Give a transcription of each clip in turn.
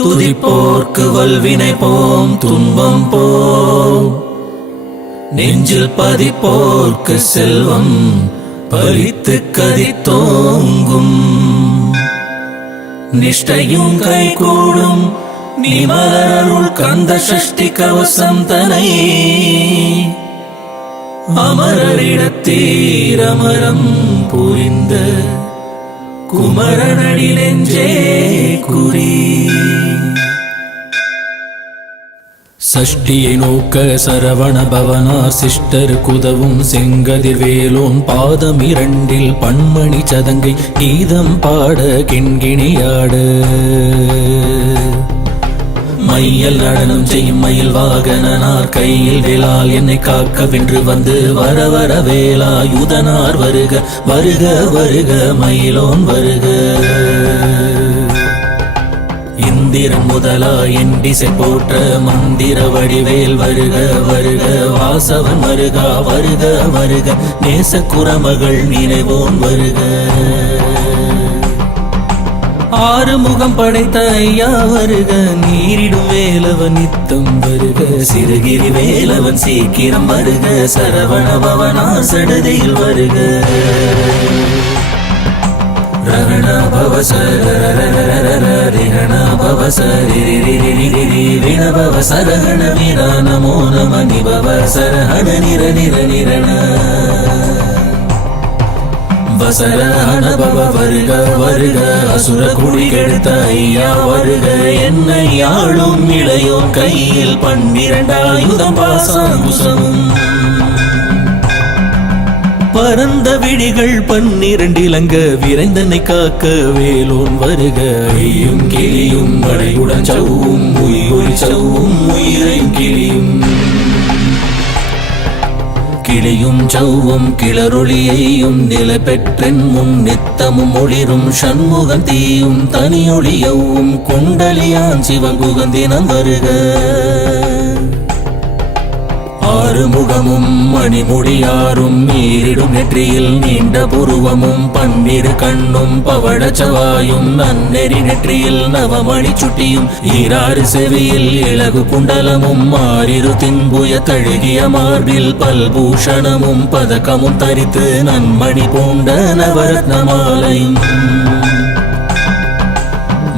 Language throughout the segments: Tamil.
துதிப்போர்க்கு வல்வினை போம் துன்பம் போம், நெஞ்சில் பதிப்போர்க்கு செல்வம் பலித்து கதித்தோங்கும். நிஷ்டையும் கைகூடும் நீ மலருள் கந்த சஷ்டி கவசம் தனை, அமரரிடத்தீர் அமரம் புரிந்த குமரனடி நெஞ்சே குறி. சஷ்டியை நோக்க சரவண பவனார் சிஷ்டர் குதவும் செங்கதிர் வேலோன் பாதம் இரண்டில் பன்மணி சதங்கை கீதம் பாட கிண்கிணியாட. மையல் நடனம் செய்யும் மயில் வாகனார் கையில் வேளால் என்னை காக்க வென்று வந்து வர வர வேலாயுதனார் வருக வருக வருக மயிலோன் வருக. இந்திரன் முதலா எண்டிசை போற்ற மந்திர வடிவேல் வருக வருக வாசவன் வருகா வருக வருக நேசக்குறமகள் நினைவோன் வருக. ஆறுமுகம் படைத்த ஐயா வருக நீரிடும் வேலவன் நித்தம் வருக சிறுகிரி வேலவன் சீக்கிரம் வருக சரவண பவனார் சடதியில் வருக. ரகண பவசர ரிகண பவசரி ரிண பவசரகண வீர நமோ நம நிபவ சரஹண நிர நிர நிரண. வசரஹண பவ வருக வருக அசுர குடி கெடுத்த ஐயா வருக. என்னை ஆளும் இளையோன் கையில் 12 ஆயுதம் பாசாங்குசமும், பரந்த விழிகள் 12 இலங்க விரைந்தனை காக்க வேலோன் வருக. ஐயும் கிளியும் மழையுடன் சவ்வும் உயிர் சவ்வும் உயிரையும் கிளியும், கிளியும் சவ்வும் கிளரொளியையும் நில பெற்றென் முன் நித்தமும் ஒளிரும் சண்முகம் தீயும் தனியொளியவும் குண்டலியான் சிவங்குகந்தினம் வருக. ஆறுமுகமும் மணிமுடியாரும் நீரிடும் நெற்றியில் நீண்ட புருவமும் 12 கண்ணும் பவழச்சவாயும் நன்னெறி நெற்றியில் நவமணி சுட்டியும் ஈராறு செவியில் இலகு குண்டலமும் 6 தின்புய தழுகிய மார்பில் பல்பூஷணமும் பதக்கமும் தரித்து நன்மணி பூண்ட நவரத்னமாலையும்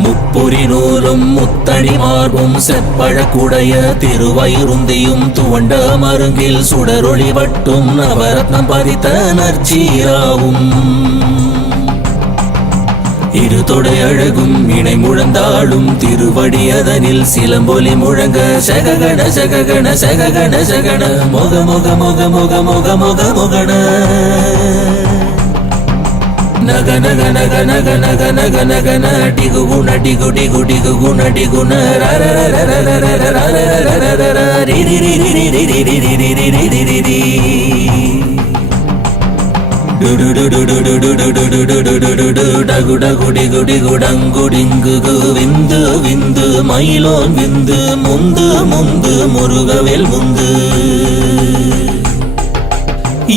முப்புரி நூலும் முத்தணி மார்பும் செப்பழக்குடைய திருவயிருந்தியும் துவண்ட மருங்கில் சுடரொளி வட்டும் நவரத்னம் பதித்த நற்சீராவும் இரு தொடை அழகும் இணை முழந்தாளும் திருவடியதனில் சிலம்பொலி முழங்க சககண சககண சககண சகண மொக மொக மொக மொக மொக மொக மொகண நக நக நக நக நக நக நக ந டிகு குண டிகு டிகு டிகு குண டிகு ந ர ர ர ர ர ர ர ர ர ர ரி ரி ரி ரி ரி ரி ரி ரி ரி ரி ரி ரி ரி ரி டு டு டு டு டு டு டு டு டு டு டு டு டு டு டகு டகு டிகு டிகு டங்கு டிங்கு கு விந்து விந்து மயிலோன் விந்து முந்து முந்து முருகவேல் முந்து.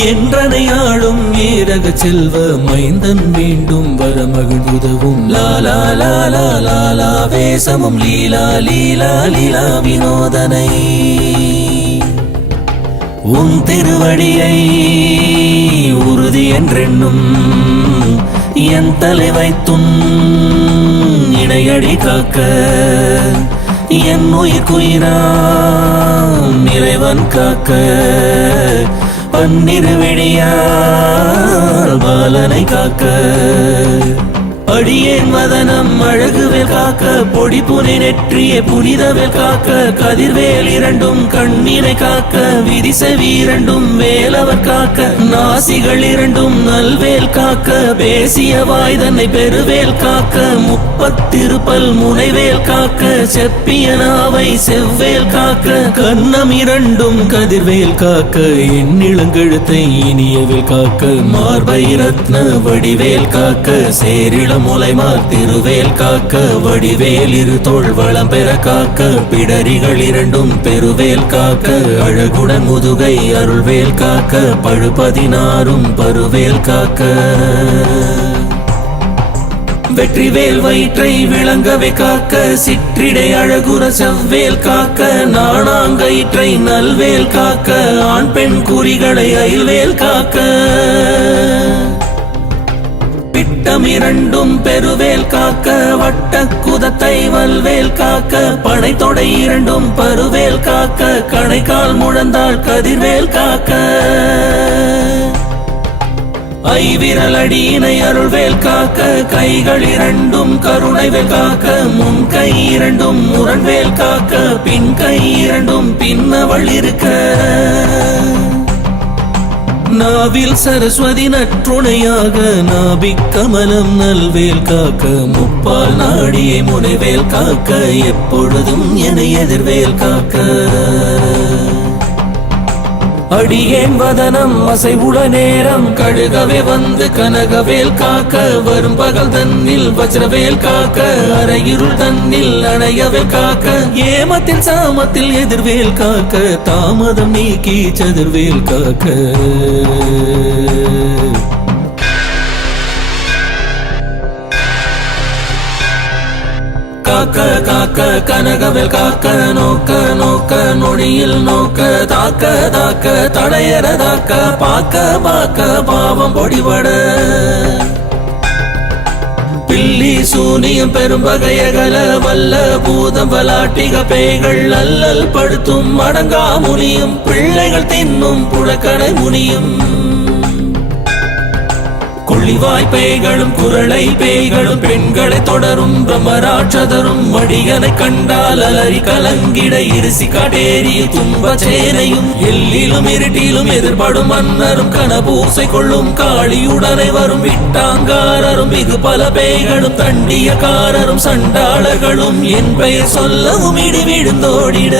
என்றனையாளும் ஏரக செல்வ மைந்தன் மீண்டும் வர மகிழ்வுதவும் லாலா லாலா லாலா வேசமும் லீலா லீலா லீலா வினோதனை. உன் திருவடியை உறுதி என்றென்னும் என் தலை வைத்தும் இணையடி காக்க என் உயிர்க்குயிராம் இறைவன் காக்க 12 விழியால் பாலனை காக்க. அடியேன் வதனம் அழகுவேல் காக்க பொடி புனை நெற்றியே புனிதவேல் காக்க கதிர்வேல் 2 கண்ணினை காக்க விதிசெவி 2 வேலவர் காக்க நாசிகள் 2 நல்வேல் காக்க பேசிய வாய் தன்னை பெருவேல் காக்க 30 பல் முனைவேல் காக்க செப்பிய நாவை செவ்வேல் காக்க கண்ணம் 2 கதிர்வேல் காக்க எண்ணிளங்கழுத்தை இனியவேல் காக்க மார்பை ரத்ன வடிவேல் காக்க சேரிள முலைமார் திருவேல் காக்க வடிவேல் 2 தோள் வளம் பெற காக்க பிடரிகள் 2 பெருவேல் காக்க அழகுடன் முதுகை அருள்வேல் காக்க பழு 16 பருவேல் காக்க வெற்றிவேல் வயிற்றை விளங்கவே காக்க சிற்றிடை அழகுற செவ்வேல் காக்க நாணாங்கயிற்றை நல்வேல் காக்க ஆண் பெண் குறிகளை அயில்வேல் காக்க பிட்டம் இரண்டும் பெருவேல் காக்க வட்ட குதத்தை வல்வேல் காக்க படைத்தொடை இரண்டும் பருவேல் காக்க கணைக்கால் முழந்தாள் கதிர்வேல் காக்க ஐவிரல் அடியினை அருள்வேல் காக்க கைகள் இரண்டும் கருணைவேல் காக்க முன் கை இரண்டும் முரண்வேல் காக்க பின் கை இரண்டும் பின்னவள் இருக்க நாவில் சரஸ்வதி நற்றுணையாக நாபிக் கமலம் நல்வேல் காக்க முப்பால் நாடியை முனைவேல் காக்க எப்பொழுதும் என எதிர்வேல் காக்க அடியேன் வதனம் அசைவுட நேரம் கழுகவே வந்து கனகவேல் காக்க வரும் பகல் தன்னில் வஜ்ரவேல் காக்க அரையிருள் தன்னில் அணையவேல் காக்க ஏமத்தில் சாமத்தில் எதிர்வேல் காக்க தாமதம் நீக்கி சதுர்வேல் காக்க காக்க காக்க கனகவேல் காக்க நோக்க நோக்க நொடியில் நோக்க தாக்க தாக்க தடையற தாக்க பாக்க பாக்க பாவம் பொடிபட பில்லி சூனியம் பெரும் வகையகல வல்ல பூதம் வலாட்டிக பேய்கள் அல்லல் படுத்தும் அடங்கா முனியும் பிள்ளைகள் தின்னும் புழக்கடை முனியும் கொள்ளிவாய் பேய்களும் குரளை பேய்களும் பெண்களை தொடரும் பிரம்மராட்சதரும் மடியனை கண்டால் அலறி கலங்கிட இருசி காட்டேரி துன்ப சேனையும் எல்லிலும் இருட்டிலும் எதிர்படும் மன்னரும் கனபூசை கொள்ளும் காளியுடனை வரும் விட்டாங்காரரும் மிகு பல பேய்களும் தண்டியக்காரரும் சண்டாளர்களும் என் பெயர் சொல்லவும் இடி விழுந்தோடிட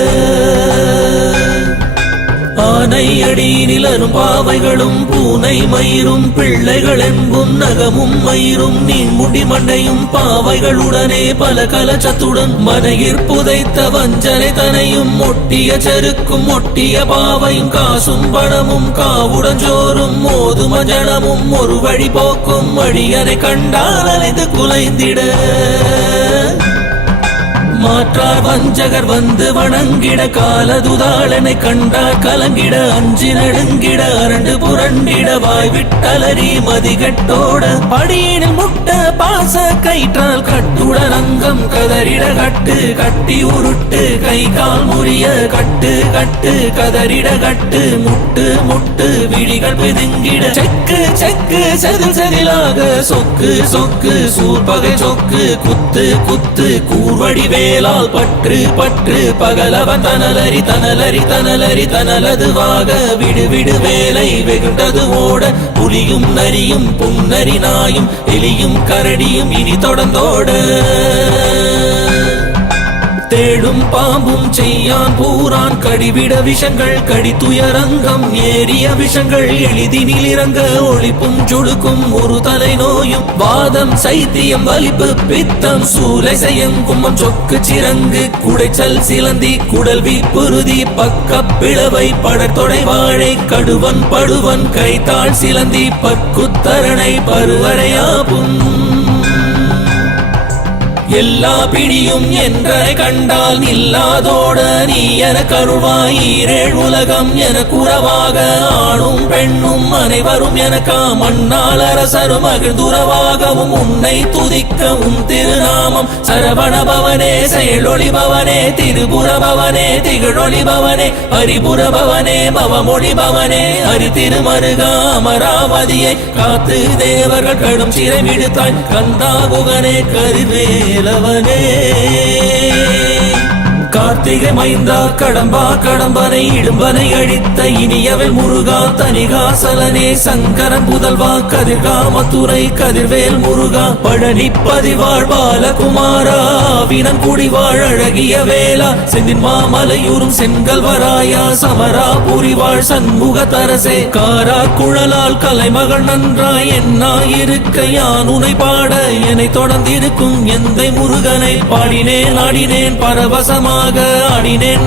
ஆனை அடியினிலரும் பாவைகளும் பூனை மயிரும் பிள்ளைகள் என்பும் நகமும் மயிரும் நீன்முடி மண்டையும் பாவைகளுடனே பல கலச்சத்துடன் மனையிற் புதைத்த வஞ்சனை தனையும் ஒட்டிய செருக்கும் ஒட்டிய பாவையும் காசும் பணமும் காவுடன் ஜோறும் மோதும ஜனமும் ஒரு வழி போக்கும் அடியனை கண்டால் அலைந்து குலைந்திட மாற்றார் வஞ்சகர் வந்து வணங்கிட காலதுதாளனை கண்டார் கலங்கிட அஞ்சி நடுங்கிட அரண்டு புரண்டிட வாய் விட்டலறி மதிகட்டோட படியினில் முட்ட பாச கயிற்றால் கட்டுடன் அங்கம் கதறிட கட்டு கட்டி உருட்டு கை கால் முறிய கட்டு கட்டு கதறிட கட்டு முட்டு முட்டு விழிகள் பிதுங்கிட செக்கு செக்கு செதில் செதிலாக சொக்கு சொக்கு சூர்பகை சொக்கு குத்து குத்து கூர்வடி வேலால் பற்று பற்று பகலவன் தனலரி தனலரி தனலரி தனலதுவாக விடு விடு வேலை வெகுண்டது ஓட புலியும் நரியும் புன்னரி நாயும் எலியும் கரடியும் இனி தொடர்ந்தோட தேடும் பாம்பும் செய்யான் பூரான் கடிவிட விஷங்கள் கடித்துயரங்கம் ஏறிய விஷங்கள் எளிதினில் இறங்க ஒளிப்பும் சுடுக்கும் ஒரு தலை நோயும் வாதம் சைத்தியம் வலிப்பு பித்தம் சூலை செய்யும் கும்மம் சொக்கு சிறங்கு குடைச்சல் சிலந்தி குடல்வி புருதி பக்க பிளவை படத்தொடை வாழை கடுவன் படுவன் கைத்தாள் சிலந்தி பற்குத்தரணை பருவரையாப்பும் எல்லா பிடியும் என்றை கண்டால் நில்லாதோட நீ என கருவாய் ஈரேழ் உலகம் என குறவாக ஆணும் பெண்ணும் அனைவரும் எனக்கா மண்ணால் அரசரும் மகிழ்ந்துறவாகவும் உன்னை துதிக்க உன் திருநாமம் சரவணபவனே செயலொளிபவனே திருபுரபவனே திகழொளிபவனே ஹரிபுரபவனே பவமொழிபவனே ஹரி திருமருகா அமராவதியை காத்து தேவர்கள் கடும் சிறை விடுத்தாய் கந்தாகுகனே கருவேலவனே கார்த்திகை மைந்தா கடம்பா கடம்பனை இடும்பனை அழித்த இனியவள் முருகா தனிகாசலனே சங்கரன் புதல்வா கதிர்காமத்துறை கதிர்வேல் முருகா பழனி பதிவாழ் பாலகுமாரா வினன் குடிவாழ் அழகிய வேலா செந்தின் மாமலையூரும் செங்கல் வராயா சமரா புரிவாழ் சண்முக தரசே காரா குழலால் கலைமகள் நன்றாய் என்னாயிருக்க யான் உனை பாட என்னை தொடர்ந்திருக்கும் எந்தை முருகனை பாடினேன் ஆடினேன் பரவசமாக ஆடினேன்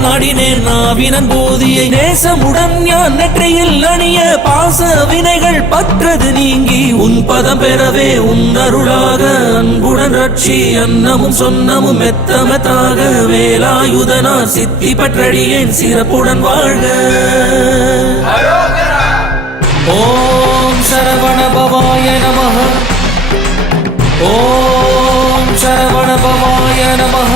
நாவினன் போதியை நேசமுடன் ஞான் நெற்றியில் அணிய பாச வினைகள் பற்றது நீங்கி உன் பதம் பெறவே உன் அருளாக அன்புடன் ரட்சி அன்னமும் சொன்னமும் மெத்தமெத்தாக வேலாயுதனார் சித்தி பற்றடியேன் சிறப்புடன் வாழ்க. ஓம் சரவண பவாய நமஹ. ஓம் சரவண பவாய நமஹ.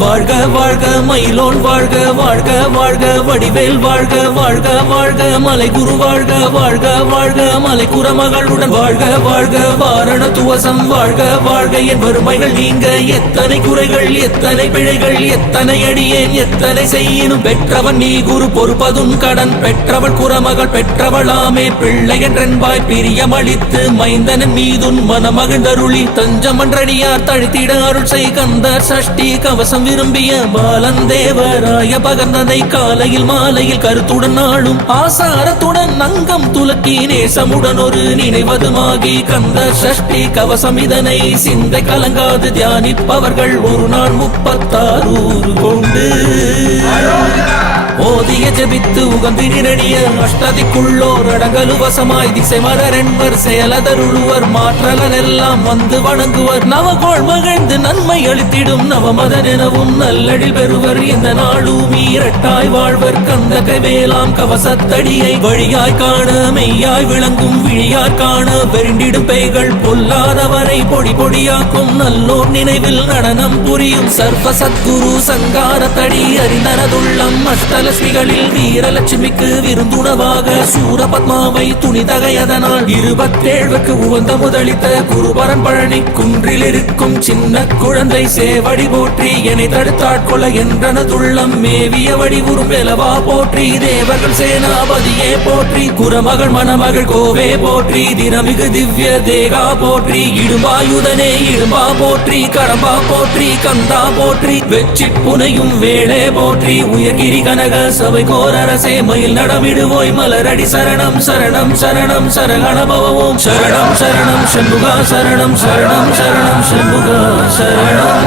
வாழ்க வாழ்க மயிலோன் வாழ்க வாழ்க வாழ்க வடிவேல் வாழ்க வாழ்க வாழ்க மலை குரு வாழ்க வாழ்க வாழ்க மலை குரமகளுடன் வாழ்க வாழ்க வாரண துவசம் வாழ்க வாழ்க என் வறுமைகள் நீங்க எத்தனை குறைகள் எத்தனை பிழைகள் எத்தனை அடியேன் எத்தனை செய்யினும் பெற்றவன் நீ குரு பொறுப்பதும் கடன் பெற்றவள் குரமகள் பெற்றவளாமே பிள்ளை என்றென்பாய் பிரியமளித்து மைந்தனன் மீதுன் மனமகிழ்ந்தருளி தஞ்சமன்றடியார் தழுத்திட அருள் செய் கந்தர் சஷ்டி கவசம் விரும்பிய பாலன் தேவராய பகர்ந்ததை காலையில் மாலையில் கருத்துடன் நாளும் ஆசாரத்துடன் நங்கம் துலக்கி நேசமுடன் ஒரு நினைவதுமாகி கந்த சஷ்டி கவசம் இதனை சிந்தை கலங்காது தியானிப்பவர்கள் ஒரு நாள் 36 கொண்டு ஓதிய ஜபித்து உகந்தினிரடிய அஷ்டதிக்குள்ளோர் அடங்கலுவசமாய் திசை மலரென்பர் செயலதருளுவர் மாற்றலன் எல்லாம் வந்து வணங்குவர் நவகோள் மகிழ்ந்து நன்மை அளித்திடும் நவமதன் எனவும் நல்லடில் பெறுவர் இந்த நாளும் இரட்டாய் வாழ்வர் கந்த கைவேலாம் கவசத்தடியை வழியாய் காண மெய்யாய் விளங்கும் விழியாய் காண வெறிண்டிடும் பேய்கள் பொல்லாதவரை பொடி பொடியாக்கும் நல்லோர் நினைவில் நடனம் புரியும் சர்வ சத்குரு சங்காரத்தடி அறிந்தனதுள்ளம் அஷ்டலட்சுமிகளில் வீரலட்சுமிக்கு விருந்துணவாக சூரபத்மாவை துணிதகையதனால் 27க்கு உவந்த முதலித்த குருபரன் பழனி குன்றில் இருக்கும் சின்ன குழந்தை சேவடி போற்றி என்னை தடுத்தாட்கொள்ள என்றனதுள்ளம் மேவிய வடிவுறும் வேலவா போற்றி தேவர்கள் சேனாபதியே போற்றி குரமகள் மணமகள் கோவே போற்றி தினமிகு திவ்ய தேகா போற்றி இடும்பாயுதனே இடும்பா போற்றி கடம்பா போற்றி கந்தா போற்றி வெற்றி புனையும் வேளே போற்றி உயர்கிரி கனக சபை கோரரசே மயில் நடமிடுவோய் மலரடி சரணம் சரணம் சரணம் சரகணபவம் சரணம் சரணம் சண்முகா சரணம் சரணம் சரணம் சண்முகா சரணம்.